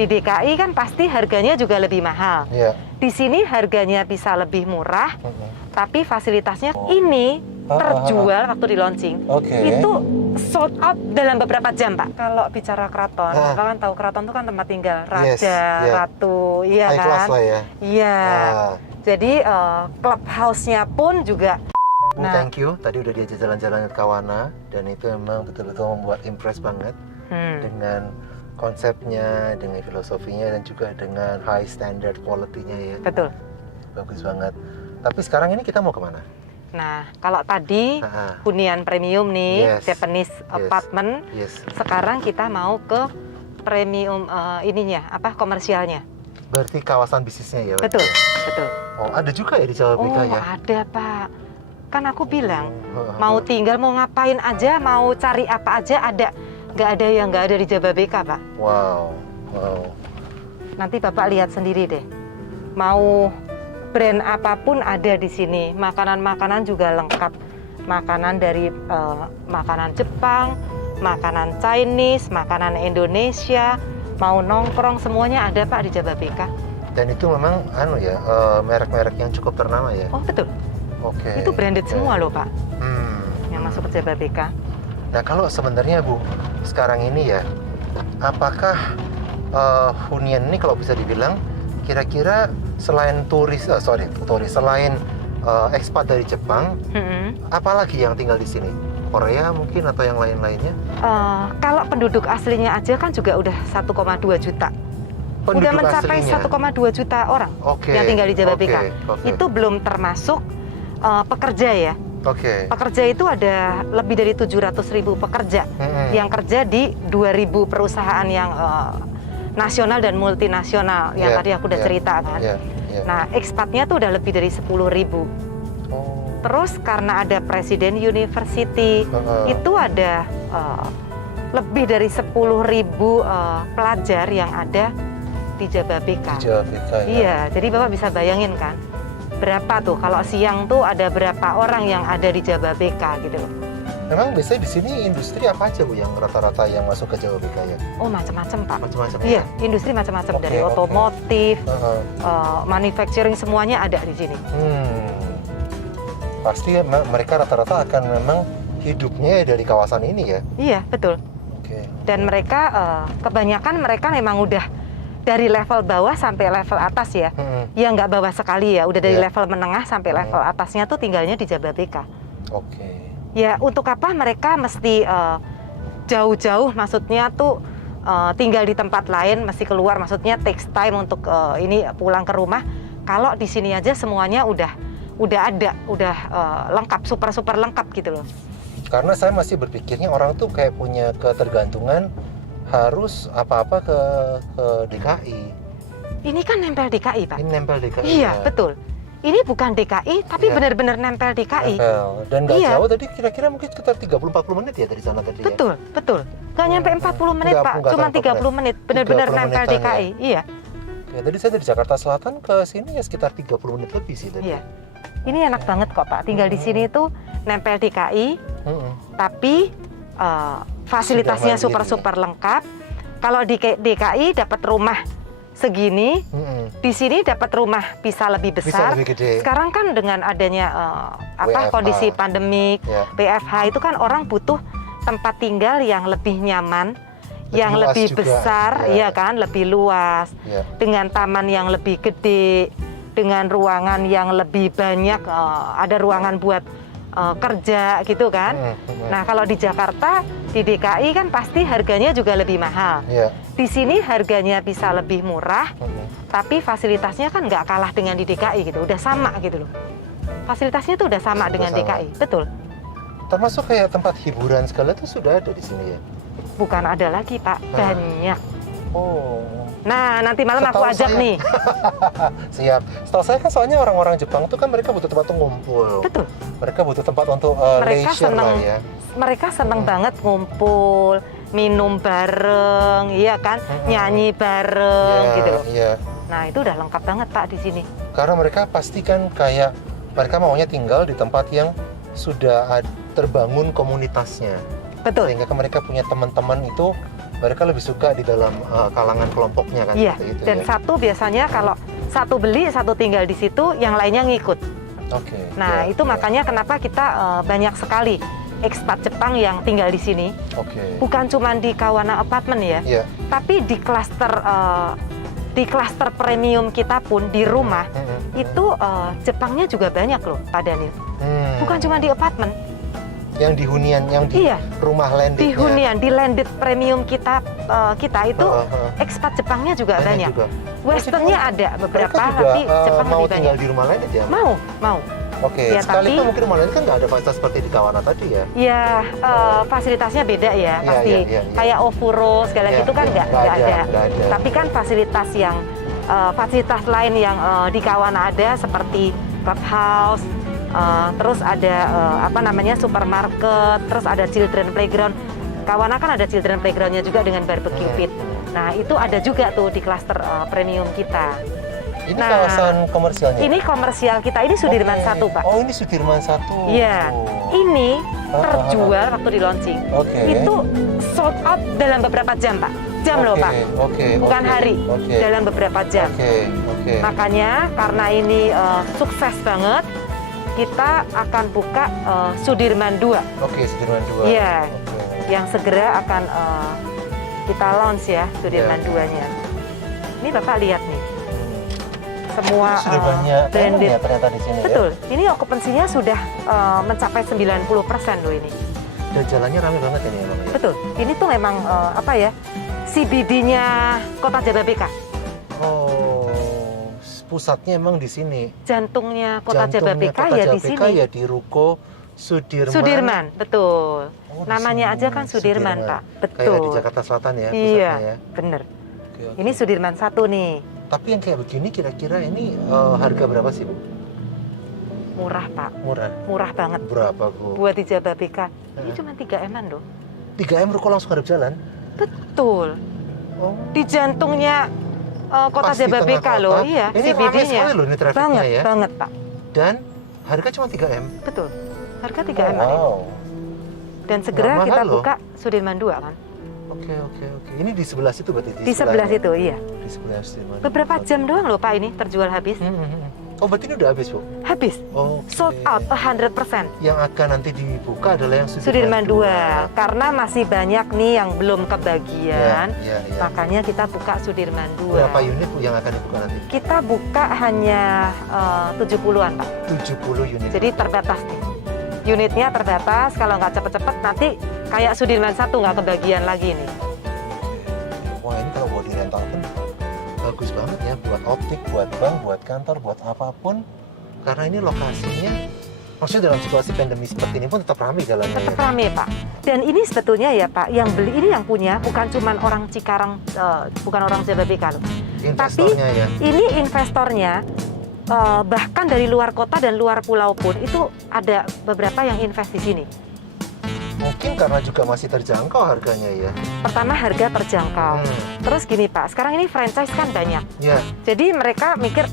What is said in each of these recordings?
Di DKI kan pasti harganya juga lebih mahal. Iya. Di sini harganya bisa lebih murah, tapi fasilitasnya ini terjual waktu di launching. Oke. Itu sold out dalam beberapa jam, Pak. Kalau bicara keraton, Bapak kan tahu keraton itu kan tempat tinggal raja, ratu, iya High kan? class lah ya. Iya. Jadi clubhouse-nya pun juga. Bu, thank you. Tadi udah diajak jalan-jalan ke Kawana dan itu memang betul-betul membuat impress banget dengan konsepnya, dengan filosofinya dan juga dengan high standard quality-nya ya. Betul. Bagus banget. Tapi sekarang ini kita mau kemana? Nah, kalau tadi hunian premium nih, Japanese apartment, sekarang kita mau ke premium ininya, komersialnya. Berarti kawasan bisnisnya ya? Betul, betul. Oh, ada juga ya di Jababeka ya? Oh, ada, Pak. Kan aku bilang, mau tinggal, mau ngapain aja, mau cari apa aja ada. Nggak ada yang nggak ada di Jababeka, Pak. Wow. Nanti Bapak lihat sendiri deh. Mau brand apapun ada di sini. Makanan-makanan juga lengkap. Makanan dari makanan Jepang, makanan Chinese, makanan Indonesia, mau nongkrong semuanya ada, Pak, di Jababeka. Dan itu memang merek-merek yang cukup ternama ya? Oh, betul. Oke. Itu branded semua loh, Pak. Yang masuk ke Jababeka. Nah, kalau sebenarnya Bu, sekarang ini ya, apakah hunian ini kalau bisa dibilang kira-kira selain selain ekspat dari Jepang, apalagi yang tinggal di sini? Korea mungkin atau yang lain-lainnya? Kalau penduduk aslinya aja kan juga udah 1,2 juta. Udah mencapai 1,2 juta orang yang tinggal di Jababeka. Itu belum termasuk pekerja ya. Pekerja itu ada lebih dari 700.000 pekerja yang kerja di 2.000 perusahaan yang nasional dan multinasional yang tadi aku udah cerita kan. Nah, ekspatnya tuh udah lebih dari 10.000. Terus karena ada Presiden University, itu ada lebih dari 10.000 pelajar yang ada di Jababeka. Iya, jadi Bapak bisa bayangin kan, berapa tuh kalau siang tuh ada berapa orang yang ada di Jababeka gitu loh. Memang biasanya di sini industri apa aja Bu yang rata-rata yang masuk ke Jababeka ya? Oh, macam-macam, Pak. Macam-macam. Iya, industri macam-macam dari otomotif, manufacturing semuanya ada di sini. Pasti mereka rata-rata akan memang hidupnya dari kawasan ini ya? Iya, betul. Dan mereka kebanyakan mereka memang udah dari level bawah sampai level atas ya. Ya nggak bawah sekali ya, udah dari level menengah sampai level atasnya tuh tinggalnya di Jababeka. Ya, untuk apa mereka mesti jauh-jauh, maksudnya tuh tinggal di tempat lain, mesti keluar, maksudnya takes time untuk ini pulang ke rumah. Kalau di sini aja semuanya udah ada, udah lengkap, super lengkap gitu loh. Karena saya masih berpikirnya orang tuh kayak punya ketergantungan harus apa-apa ke DKI. Ini kan nempel DKI, Pak. Ini nempel DKI. Iya, betul. Ini bukan DKI, tapi benar-benar nempel DKI. Dan nggak jauh tadi, kira-kira mungkin sekitar 30-40 menit ya dari sana tadi ya? Betul. Nggak nyampe 40 menit, Pak. Cuma 30 menit. Benar-benar nempel DKI. Iya. Ya, tadi saya dari Jakarta Selatan ke sini ya sekitar 30 menit lebih sih tadi. Iya. Ini enak banget kok, Pak. Tinggal di sini tuh nempel DKI, tapi fasilitasnya super lengkap. Kalau di DKI dapat rumah segini, di sini dapat rumah bisa lebih besar. Bisa lebih gede. Sekarang kan dengan adanya kondisi pandemik, WFH itu kan orang butuh tempat tinggal yang lebih nyaman, yang lebih besar, ya kan, lebih luas, dengan taman yang lebih gede, dengan ruangan yang lebih banyak, ada ruangan buat kerja gitu kan. Nah, kalau di Jakarta, di DKI kan pasti harganya juga lebih mahal. Di sini harganya bisa lebih murah, tapi fasilitasnya kan nggak kalah dengan di DKI gitu, udah sama gitu loh. Fasilitasnya tuh udah sama dengan DKI, betul. Termasuk kayak tempat hiburan segala itu sudah ada di sini ya? Bukan ada lagi, Pak, banyak. Nah, nanti malam Setahu aku ajak nih. Siap. Setahu saya kan soalnya orang-orang Jepang tuh kan mereka butuh tempat untuk ngumpul. Betul. Mereka butuh tempat untuk leisure lah ya. Mereka seneng banget ngumpul, minum bareng, iya kan, nyanyi bareng gitu loh. Nah, itu udah lengkap banget, Pak, di sini. Karena mereka pasti kan kayak mereka maunya tinggal di tempat yang sudah terbangun komunitasnya. Betul. Sehingga mereka punya teman-teman itu mereka lebih suka di dalam kalangan kelompoknya kan? Iya. Itu, Dan ya? satu biasanya kalau satu beli, satu tinggal di situ, yang lainnya ngikut. Oke. Nah, itu makanya kenapa kita banyak sekali ekspat Jepang yang tinggal di sini. Oke. Bukan cuma di Kawana Apartment ya, Iya. tapi di klaster premium kita pun di rumah itu Jepangnya juga banyak loh, Pak Daniel. Bukan cuma di apartemen. Yang di hunian, yang di rumah landed. Di hunian, di landed premium kita itu ekspat Jepangnya juga banyak. Westernnya ada beberapa, tapi Jepang mau lebih tinggal banyak. di rumah landed ya? Mau. Oke, Ya, sekalipun tapi- mungkin rumah landed kan nggak ada fasilitas seperti di Kawana tadi ya? Ya, fasilitasnya beda ya, pasti. iya. Kayak Ofuro segala Iya, gitu kan iya, nggak nggak ada. ada. Tapi kan fasilitas lain yang di Kawana ada seperti clubhouse, terus ada supermarket, terus ada children playground. Kawana kan ada children playgroundnya juga dengan barbecue pit. Nah, itu ada juga tuh di klaster premium kita. Ini Nah, kawasan komersialnya? Ini komersial kita, ini Sudirman Oke. 1, Pak. Oh, ini Sudirman 1. Iya, ini terjual waktu di launching. Oke. Itu sold out dalam beberapa jam, Pak. Jam loh, Pak. Bukan hari, dalam beberapa jam. Oke. Makanya karena ini sukses banget, kita akan buka Sudirman 2. Oke, Sudirman 2. Iya, Oke. yang segera akan kita launch ya, Sudirman 2-nya. Ini Bapak lihat nih, semua Ini sudah banyak tenant branded. ya ternyata di sini. Betul, Ya? ini okupansinya sudah mencapai 90% loh ini. Dan jalannya ramai banget ini ya, Bang. Ya? Betul, ini tuh memang CBD-nya Kota Jababeka. Oh, pusatnya emang di sini. Jantungnya Kota Jantungnya Jababeka Kota ya di Jababeka sini. ya di Ruko Sudirman. Sudirman, betul. Oh, di Namanya sini. aja kan Sudirman, Pak. Betul. Kayak di Jakarta Selatan ya pusatnya Iya, ya. bener. Oke. Ini Sudirman 1 nih, Tapi yang kayak begini kira-kira ini harga berapa sih, Bu? murah Pak, Murah. banget. Berapa, Bu? Buat di Jababeka, ini Heeh. cuma 3M-an loh. 3M Ruko langsung hadap jalan? Betul, Oh. di jantungnya Kota Pas di tengah Jababeka kota. loh, iya, Ini ramai CBD-nya. sekali loh ini trafficnya ya. Banget Pak, Dan harga cuma 3M. betul. Harga 3M-an ini. Wow. Dan segera Nggak kita mahal loh. buka Sudirman 2 kan. Oke. Ini di sebelah situ berarti? Di sebelah sebelahnya? situ, iya. Di sebelah Sudirman. Beberapa jam doang loh Pak ini terjual habis. Oh, berarti ini udah habis, Bu? Habis, Oke. sold out 100%. Yang akan nanti dibuka adalah yang Sudirman 2, karena masih banyak nih yang belum kebagian, Ya. makanya kita buka Sudirman 2. Berapa unit, Bu, yang akan dibuka nanti? Kita buka hanya 70-an Pak, 70 unit. jadi terbatas nih. Unitnya terbatas, kalau nggak cepet-cepet nanti kayak Sudirman 1 nggak kebagian lagi nih. Wah, ini kalau buat di rental pun bagus banget ya, buat optik, buat bank, buat kantor, buat apapun. Karena ini lokasinya, maksudnya dalam situasi pandemi seperti ini pun tetap ramai jalannya Tetap ya. rame Pak. Dan ini sebetulnya ya Pak, yang beli ini yang punya bukan cuman orang Cikarang, bukan orang Jababeka loh. Investornya ya. Ini investornya bahkan dari luar kota dan luar pulau pun itu ada beberapa yang invest di sini. Mungkin karena juga masih terjangkau harganya ya. Pertama harga terjangkau. Hmm. Terus gini Pak, sekarang ini franchise kan banyak. Ya, Jadi mereka mikir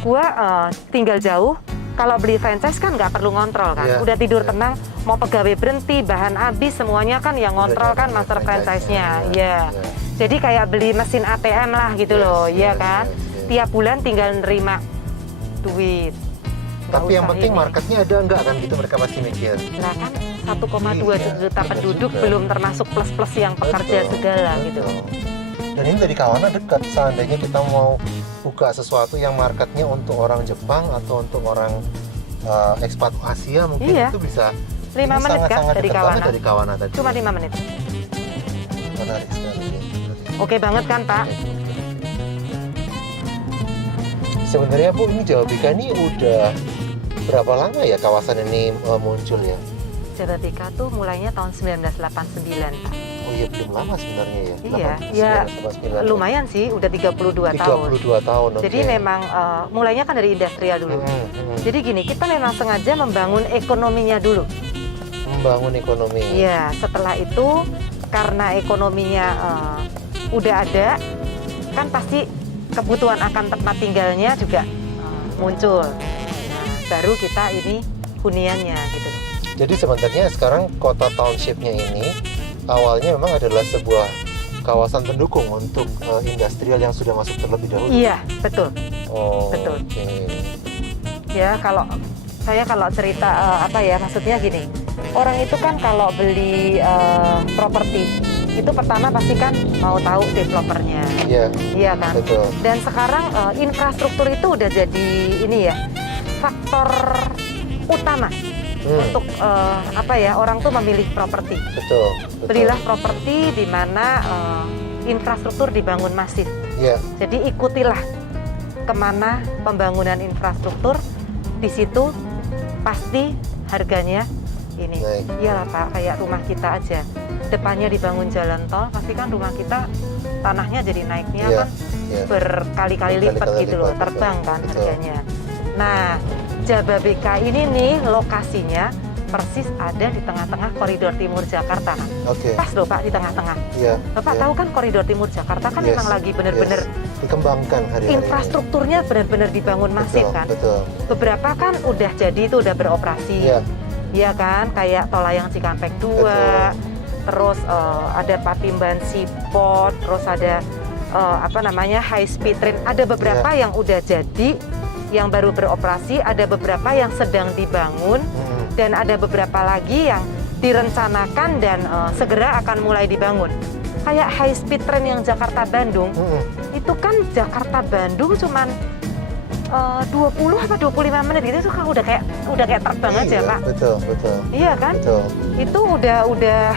gua tinggal jauh. Kalau beli franchise kan nggak perlu ngontrol kan. Iya, Udah tidur iya. tenang, mau pegawai berhenti, bahan habis semuanya kan yang ngontrol kan master franchise-nya. Iya. Jadi kayak beli mesin ATM lah gitu loh, iya kan. Tiap bulan tinggal nerima duit. Nggak Tapi yang usah penting ini. marketnya ada nggak kan gitu mereka pasti mikir. Nah kan 1,2 Iya, juta benar penduduk juga. belum termasuk plus-plus yang pekerja Betul, segala gitu. betul. Dan ini dari Kawana dekat. Seandainya kita mau buka sesuatu yang marketnya untuk orang Jepang atau untuk orang ekspat Asia mungkin Iya. itu bisa. 5 Ini menit kan sangat-sangat dari dekat banget Kawana. dari Kawana tadi. Cuma 5 menit. Menarik sekali. Oke banget kan Pak? Sebenarnya Bu, ini Jababeka ini udah berapa lama ya kawasan ini muncul ya? Jababeka tuh mulainya tahun 1989 Pak. Oh iya, belum lama sebenarnya ya. Iya, ya 1989. lumayan sih, udah 32 tahun. 32 tahun. Oke. Jadi memang mulainya kan dari industrial dulu. Jadi gini, kita memang sengaja membangun ekonominya dulu. Membangun ekonomi. Iya, setelah itu karena ekonominya udah ada, kan pasti kebutuhan akan tempat tinggalnya juga muncul. Nah, baru kita ini huniannya gitu. Jadi sebenarnya sekarang kota townshipnya ini awalnya memang adalah sebuah kawasan pendukung untuk industrial yang sudah masuk terlebih dahulu. Iya, betul. Oh, betul. Okay. Ya, kalau cerita maksudnya gini, orang itu kan kalau beli properti itu pertama pasti kan mau tahu developernya. Iya kan. Betul. Dan sekarang infrastruktur itu udah jadi ini ya, faktor utama untuk orang tuh memilih properti. Betul. Belilah properti di mana infrastruktur dibangun masif. Jadi ikutilah kemana pembangunan infrastruktur, di situ pasti harganya ini. Iyalah Pak, kayak rumah kita aja, depannya dibangun jalan tol, pasti kan rumah kita tanahnya jadi naiknya kan berkali-kali lipat gitu loh, terbang kan harganya. Nah, Jababeka ini nih lokasinya persis ada di tengah-tengah koridor timur Jakarta kan. Pas loh Pak, di tengah-tengah. Bapak tahu kan koridor timur Jakarta kan memang lagi benar-benar dikembangkan hari-hari. Infrastrukturnya benar-benar dibangun masif kan. Beberapa kan udah jadi, itu udah beroperasi. Iya kan, kayak tol layang Cikampek 2, terus ada Patimban Seaport, terus ada high speed train. Ada beberapa yang udah jadi, yang baru beroperasi, ada beberapa yang sedang dibangun, dan ada beberapa lagi yang direncanakan dan segera akan mulai dibangun. Kayak high speed train yang Jakarta-Bandung, itu kan Jakarta-Bandung cuman 20 apa 25 menit gitu, itu kan udah kayak terbang aja Pak. Betul. Iya kan? Betul. Itu udah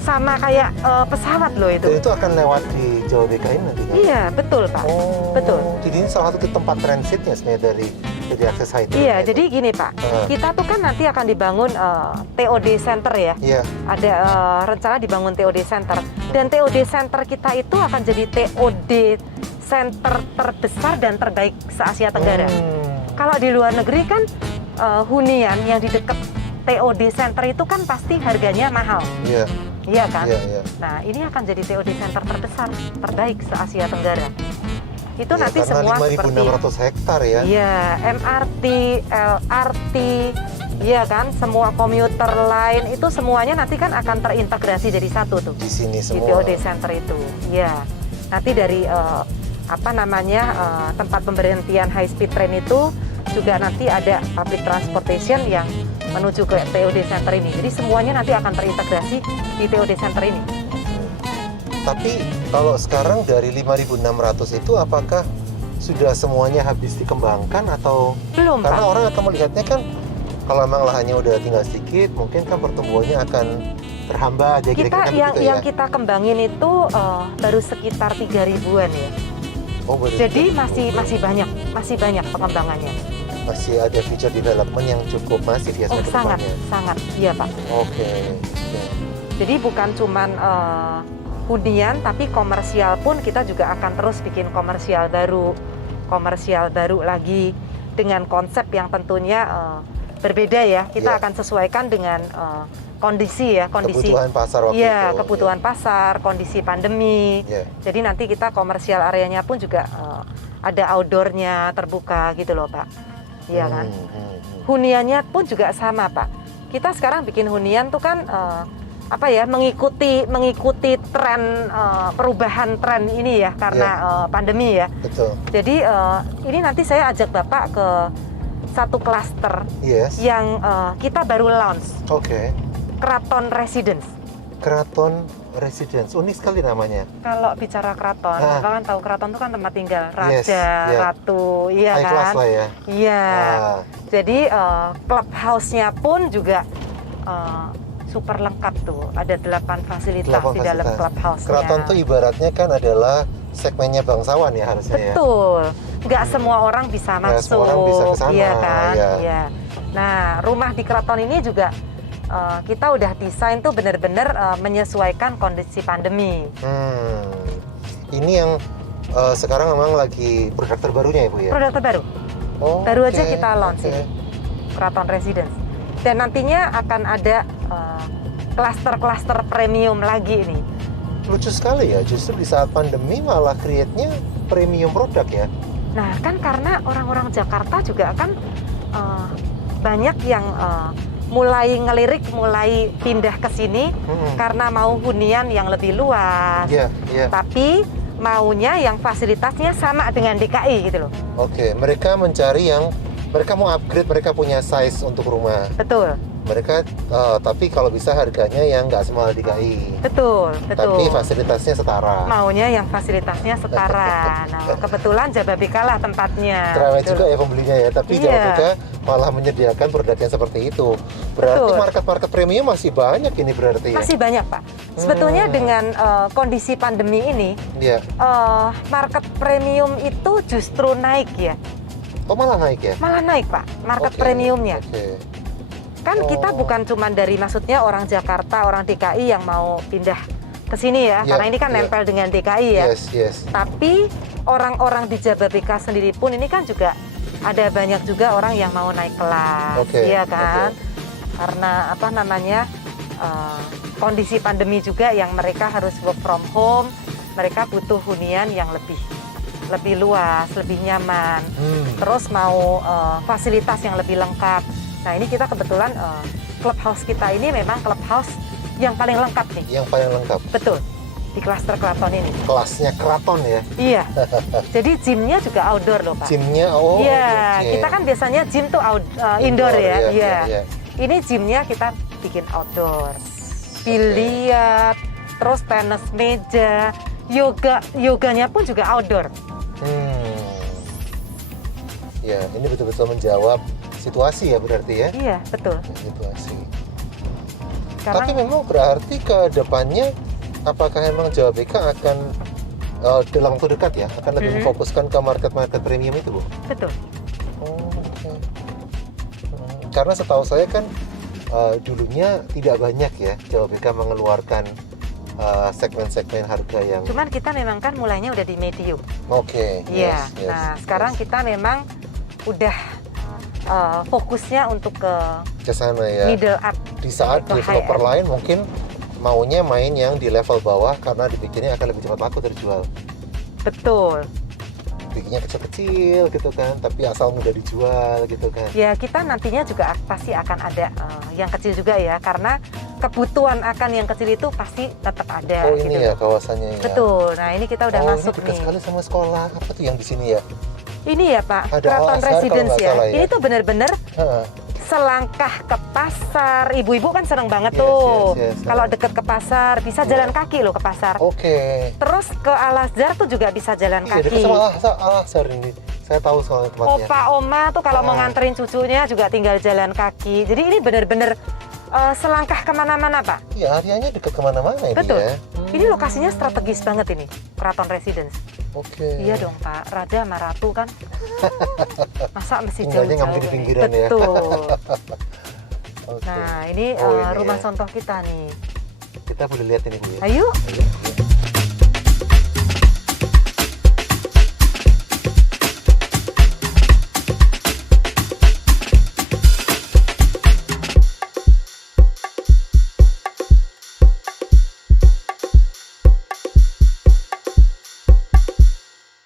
sama kayak pesawat loh itu. Dan itu akan lewat di Jababeka ini nanti kan? Iya, betul Pak. Betul. Jadi ini salah satu tempat transitnya sebenarnya dari akses high train. Iya, jadi gini Pak, kita tuh kan nanti akan dibangun TOD Center ya. Ada rencana dibangun TOD Center. Dan TOD Center kita itu akan jadi TOD Center terbesar dan terbaik se-Asia Tenggara. Kalau di luar negeri kan hunian yang di dekat TOD Center itu kan pasti harganya mahal. Iya kan? Nah, ini akan jadi TOD Center terbesar, terbaik se-Asia Tenggara. Itu nanti semua seperti 5.600 hektar ya. Iya, MRT, LRT, iya kan? Semua komuter lain itu semuanya nanti kan akan terintegrasi jadi satu tuh. Di sini semua. Di TOD Center itu. Iya. Nanti dari tempat pemberhentian high speed train itu juga nanti ada public transportation yang menuju ke TOD Center ini. Jadi semuanya nanti akan terintegrasi di TOD Center ini. Tapi kalau sekarang dari 5.600 itu apakah sudah semuanya habis dikembangkan atau belum? Karena Pak, orang akan melihatnya kan kalau memang lahannya udah tinggal sedikit, mungkin kan pertumbuhannya akan terhambat aja. Kita yang kita kembangin itu baru sekitar 3.000-an ya. Jadi masih banyak pengembangannya. Masih ada future development yang cukup masif ya. Sangat, iya Pak. Oke. Jadi bukan cuman hunian, tapi komersial pun kita juga akan terus bikin komersial baru lagi dengan konsep yang tentunya berbeda ya. Kita akan sesuaikan dengan kondisi kebutuhan pasar waktu itu. Kebutuhan pasar, kondisi pandemi. Jadi nanti kita komersial areanya pun juga ada outdoornya terbuka gitu loh Pak. Iya kan? Huniannya pun juga sama Pak. Kita sekarang bikin hunian tuh kan mengikuti tren perubahan tren ini ya karena pandemi ya. Betul. Jadi ini nanti saya ajak Bapak ke satu klaster yang kita baru launch. Keraton Residence. Keraton Residence, unik sekali namanya. Kalau bicara keraton, Bapak kan tahu keraton itu kan tempat tinggal raja, ratu, iya high kan? class lah ya. Iya. Jadi clubhouse-nya pun juga super lengkap tuh. Ada 8 fasilitas di dalam clubhouse-nya. Keraton tuh ibaratnya kan adalah segmennya bangsawan ya harusnya. Betul. Nggak semua orang bisa masuk. Semua orang bisa ke sana. Iya kan? Iya. Nah, rumah di keraton ini juga kita udah desain tuh benar-benar menyesuaikan kondisi pandemi. Ini yang sekarang memang lagi produk terbarunya ya Bu ya? Produk terbaru. Baru aja kita launch ini, Keraton Residence. Dan nantinya akan ada klaster-klaster premium lagi ini. Lucu sekali ya, justru di saat pandemi malah create-nya premium produk ya? Nah kan karena orang-orang Jakarta juga kan banyak yang mulai ngelirik, mulai pindah ke sini karena mau hunian yang lebih luas. Tapi maunya yang fasilitasnya sama dengan DKI gitu loh. Oke, mereka mencari yang mereka mau upgrade, mereka punya size untuk rumah. Betul. Mereka tapi kalau bisa harganya yang nggak semahal DKI. Betul. Tapi fasilitasnya setara. Maunya yang fasilitasnya setara. Nah, kebetulan Jababeka lah tempatnya. Terawat juga ya pembelinya ya, tapi Jababeka malah menyediakan produk yang seperti itu. Berarti market premium masih banyak ini berarti ya? Masih banyak, Pak. Sebetulnya dengan kondisi pandemi ini, market premium itu justru naik ya. Oh, malah naik ya? Malah naik, Pak, market premiumnya. Kan kita bukan cuma dari maksudnya orang Jakarta, orang DKI yang mau pindah ke sini ya, karena ini kan nempel dengan DKI ya. Tapi orang-orang di Jababeka sendiri pun ini kan juga ada banyak juga orang yang mau naik kelas, iya kan? Karena apa namanya kondisi pandemi juga yang mereka harus work from home, mereka butuh hunian yang lebih luas, lebih nyaman, terus mau fasilitas yang lebih lengkap. Nah ini kita kebetulan clubhouse kita ini memang clubhouse yang paling lengkap nih. Yang paling lengkap? Betul, di klaster Keraton ini. Kelasnya Keraton ya? Iya, jadi gymnya juga outdoor loh Pak. Gymnya, iya, kita kan biasanya gym tuh indoor ya. Iya. Ini gymnya kita bikin outdoor. Biliar, terus tenis meja, yoganya pun juga outdoor. Ya, ini betul-betul menjawab situasi ya berarti ya? Iya, betul. Situasi. Sekarang, tapi memang berarti ke depannya apakah memang Jababeka akan dalam waktu dekat ya akan lebih memfokuskan ke market premium itu, Bu? Betul. Karena setahu saya kan dulunya tidak banyak ya Jababeka mengeluarkan segmen-segmen harga yang. Cuman kita memang kan mulainya udah di medium. Iya. Nah, sekarang kita memang udah fokusnya untuk ke sana ya. Middle up. Di saat developer lain mungkin maunya main yang di level bawah karena dibikinnya akan lebih cepat laku terjual. Betul. Bikinnya kecil-kecil gitu kan, tapi asal mudah dijual gitu kan. Ya kita nantinya juga pasti akan ada yang kecil juga ya, karena kebutuhan akan yang kecil itu pasti tetap ada. Oh ini gitu ya kawasannya ya. Betul. Nah ini kita udah masuk ini dekat sekali sama sekolah. Apa tuh yang di sini ya? Ini ya Pak, Keraton Residence ya. Ini tuh benar-benar selangkah ke pasar. Ibu-ibu kan seneng banget tuh. Kalau deket ke pasar, bisa jalan kaki loh ke pasar. Terus ke Al-Azhar tuh juga bisa jalan kaki. Dekat sama Al-Azhar ini. Saya tahu soal tempatnya. Opa, oma tuh kalau mau nganterin cucunya juga tinggal jalan kaki. Jadi ini benar-benar selangkah kemana-mana Pak. Iya, areanya dekat kemana-mana ini. Betul. Ya. Ini lokasinya strategis banget ini, Keraton Residence. Iya dong Pak, Raja sama Ratu kan. Masa mesti jauh-jauh. Nggak di pinggiran ya. Betul. Nah ini rumah contoh kita nih. Kita boleh lihat ini Bu ya. Ayo.